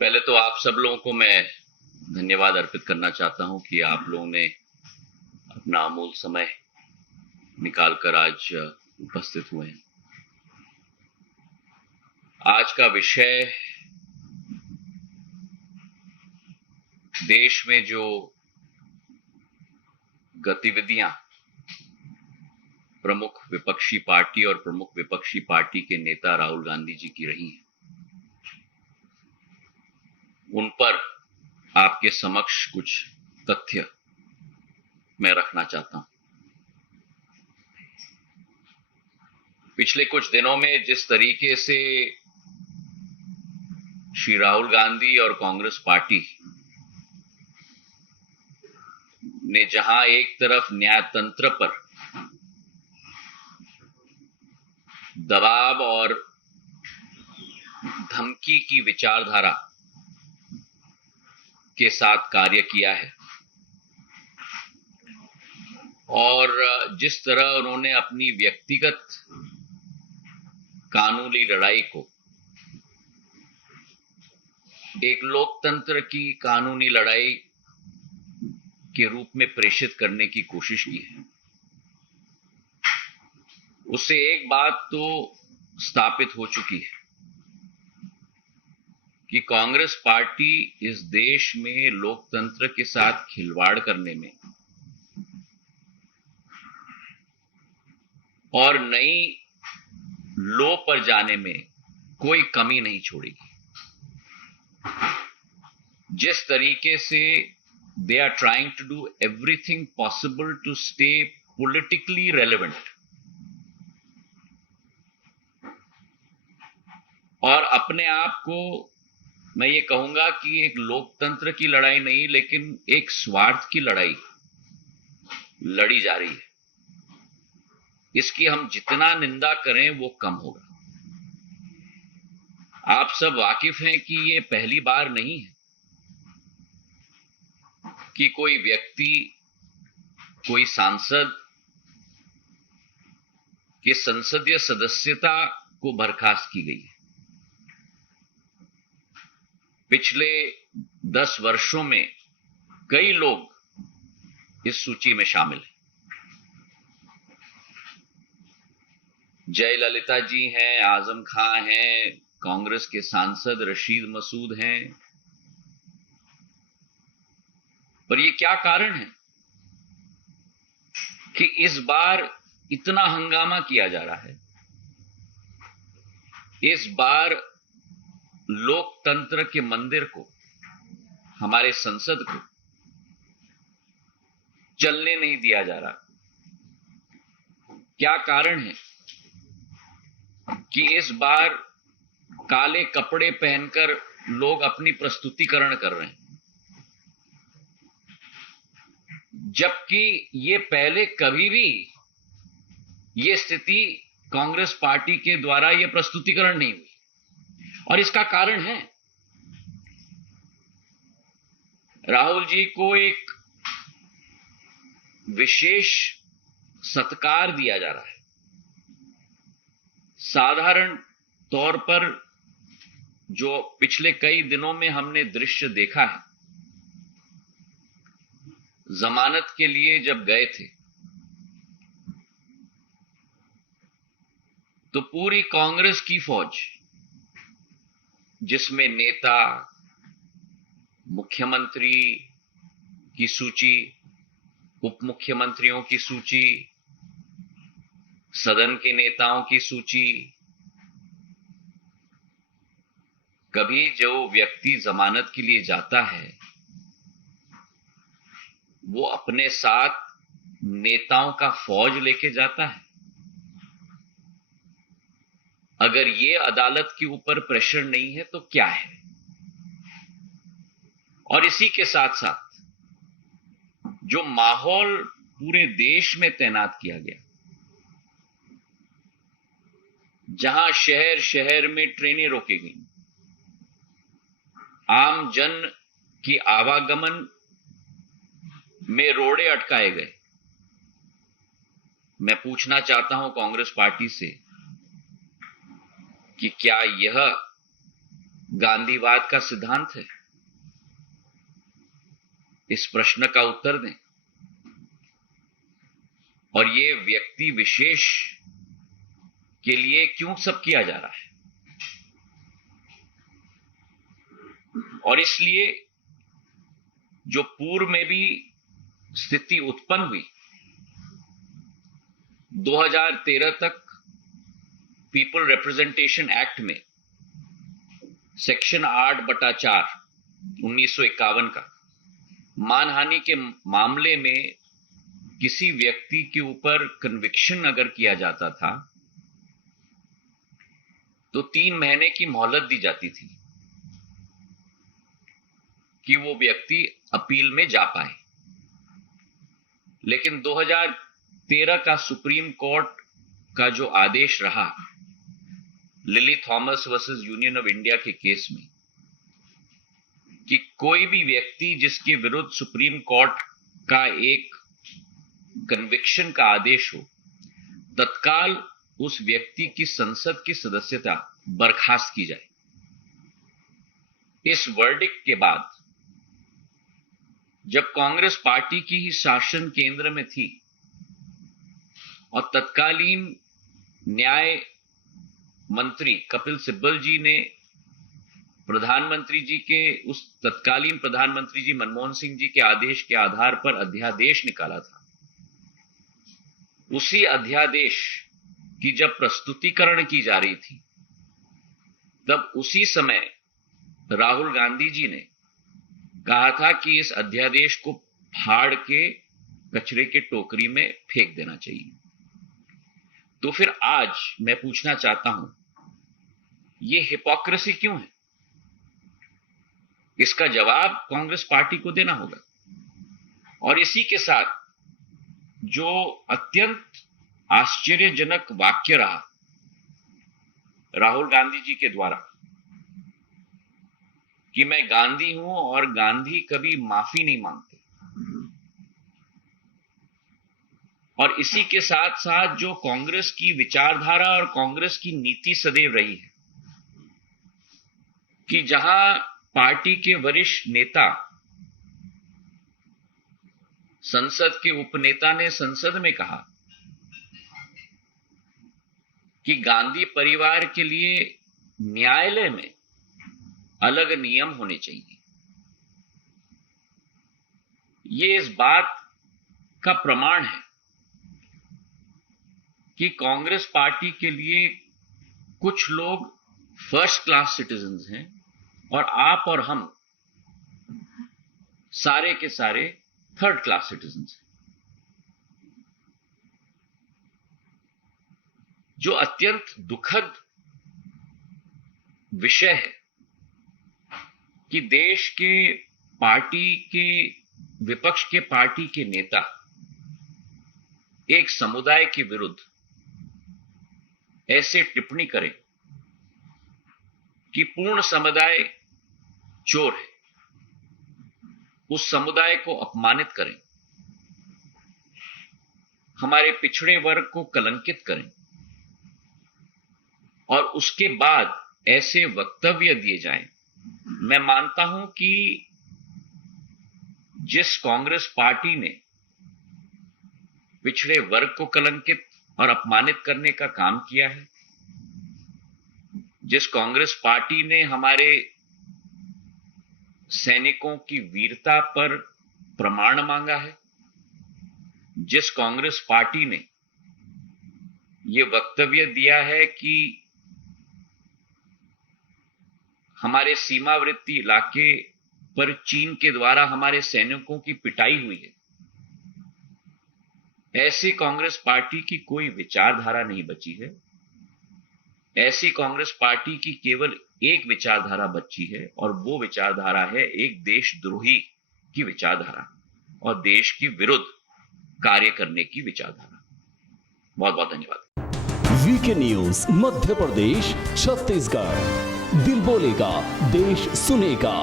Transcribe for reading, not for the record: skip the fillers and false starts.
पहले तो आप सब लोगों को मैं धन्यवाद अर्पित करना चाहता हूं कि आप लोगों ने अपना अमूल्य समय निकालकर आज उपस्थित हुए हैं। आज का विषय देश में जो गतिविधियां प्रमुख विपक्षी पार्टी और प्रमुख विपक्षी पार्टी के नेता राहुल गांधी जी की रही हैं, उन पर आपके समक्ष कुछ तथ्य मैं रखना चाहता हूं। पिछले कुछ दिनों में जिस तरीके से श्री राहुल गांधी और कांग्रेस पार्टी ने जहां एक तरफ न्यायतंत्र पर दबाव और धमकी की विचारधारा के साथ कार्य किया है और जिस तरह उन्होंने अपनी व्यक्तिगत कानूनी लड़ाई को एक लोकतंत्र की कानूनी लड़ाई के रूप में प्रेषित करने की कोशिश की है, उससे एक बात तो स्थापित हो चुकी है कि कांग्रेस पार्टी इस देश में लोकतंत्र के साथ खिलवाड़ करने में और नई लो पर जाने में कोई कमी नहीं छोड़ेगी। जिस तरीके से they are trying to do everything possible to stay politically relevant और अपने आप को मैं ये कहूंगा कि एक लोकतंत्र की लड़ाई नहीं लेकिन एक स्वार्थ की लड़ाई लड़ी जा रही है, इसकी हम जितना निंदा करें वो कम होगा। आप सब वाकिफ हैं कि ये पहली बार नहीं है कि कोई व्यक्ति, कोई सांसद के संसदीय सदस्यता को बर्खास्त की गई है। पिछले 10 वर्षों में कई लोग इस सूची में शामिल हैं। जयललिता जी हैं, आजम खां हैं, कांग्रेस के सांसद रशीद मसूद हैं। पर ये क्या कारण है कि इस बार इतना हंगामा किया जा रहा है? इस बार लोकतंत्र के मंदिर को, हमारे संसद को चलने नहीं दिया जा रहा। क्या कारण है कि इस बार काले कपड़े पहनकर लोग अपनी प्रस्तुतिकरण कर रहे हैं, जबकि ये पहले कभी भी ये स्थिति कांग्रेस पार्टी के द्वारा ये प्रस्तुतिकरण नहीं हुई। और इसका कारण है राहुल जी को एक विशेष सत्कार दिया जा रहा है। साधारण तौर पर जो पिछले कई दिनों में हमने दृश्य देखा है, जमानत के लिए जब गए थे तो पूरी कांग्रेस की फौज, जिसमें नेता, मुख्यमंत्री की सूची, उप मुख्यमंत्रियों की सूची, सदन के नेताओं की सूची, कभी जो व्यक्ति जमानत के लिए जाता है वो अपने साथ नेताओं का फौज लेके जाता है। अगर ये अदालत के ऊपर प्रेशर नहीं है तो क्या है? और इसी के साथ साथ जो माहौल पूरे देश में तैनात किया गया, जहां शहर शहर में ट्रेनें रोकी गई, आम जन की आवागमन में रोड़े अटकाए गए। मैं पूछना चाहता हूं कांग्रेस पार्टी से कि क्या यह गांधीवाद का सिद्धांत है? इस प्रश्न का उत्तर दें। और ये व्यक्ति विशेष के लिए क्यों सब किया जा रहा है? और इसलिए जो पूर्व में भी स्थिति उत्पन्न हुई, 2013 तक पीपल रिप्रेजेंटेशन एक्ट में सेक्शन 8/4 1951 का मानहानि के मामले में किसी व्यक्ति के ऊपर कन्विक्शन अगर किया जाता था तो 3 महीने की मोहलत दी जाती थी कि वो व्यक्ति अपील में जा पाए। लेकिन 2013 का सुप्रीम कोर्ट का जो आदेश रहा lily Thomas versus union of India के केस में, कि कोई भी व्यक्ति जिसके विरुद्ध सुप्रीम कोर्ट का एक कन्विक्शन का आदेश हो, तत्काल उस व्यक्ति की संसद की सदस्यता बर्खास्त की जाए। इस वर्डिक्ट के बाद जब कांग्रेस पार्टी की ही शासन केंद्र में थी और तत्कालीन न्याय मंत्री कपिल सिब्बल जी ने प्रधानमंत्री जी के उस तत्कालीन प्रधानमंत्री जी मनमोहन सिंह जी के आदेश के आधार पर अध्यादेश निकाला था, उसी अध्यादेश की जब प्रस्तुतिकरण की जा रही थी तब उसी समय राहुल गांधी जी ने कहा था कि इस अध्यादेश को फाड़ के कचरे के टोकरी में फेंक देना चाहिए। तो फिर आज मैं पूछना चाहता हूं, ये हिपोक्रेसी क्यों है? इसका जवाब कांग्रेस पार्टी को देना होगा। और इसी के साथ जो अत्यंत आश्चर्यजनक वाक्य रहा राहुल गांधी जी के द्वारा कि मैं गांधी हूं और गांधी कभी माफी नहीं मांगते, और इसी के साथ साथ जो कांग्रेस की विचारधारा और कांग्रेस की नीति सदैव रही है कि जहां पार्टी के वरिष्ठ नेता, संसद के उपनेता ने संसद में कहा कि गांधी परिवार के लिए न्यायालय में अलग नियम होने चाहिए, ये इस बात का प्रमाण है कि कांग्रेस पार्टी के लिए कुछ लोग फर्स्ट क्लास सिटीजन्स हैं और आप और हम सारे के सारे थर्ड क्लास सिटीजन्स हैं। जो अत्यंत दुखद विषय है कि देश के पार्टी के विपक्ष के पार्टी के नेता एक समुदाय के विरुद्ध ऐसे टिप्पणी करें कि पूर्ण समुदाय चोर है, उस समुदाय को अपमानित करें, हमारे पिछड़े वर्ग को कलंकित करें और उसके बाद ऐसे वक्तव्य दिए जाएं। मैं मानता हूं कि जिस कांग्रेस पार्टी ने पिछड़े वर्ग को कलंकित और अपमानित करने का काम किया है, जिस कांग्रेस पार्टी ने हमारे सैनिकों की वीरता पर प्रमाण मांगा है, जिस कांग्रेस पार्टी ने यह वक्तव्य दिया है कि हमारे सीमावर्ती इलाके पर चीन के द्वारा हमारे सैनिकों की पिटाई हुई है, ऐसी कांग्रेस पार्टी की कोई विचारधारा नहीं बची है। ऐसी कांग्रेस पार्टी की केवल एक विचारधारा बची है और वो विचारधारा है एक देशद्रोही की विचारधारा और देश के विरुद्ध कार्य करने की विचारधारा। बहुत बहुत धन्यवाद। वीके न्यूज मध्य प्रदेश छत्तीसगढ़, दिल बोलेगा देश सुनेगा।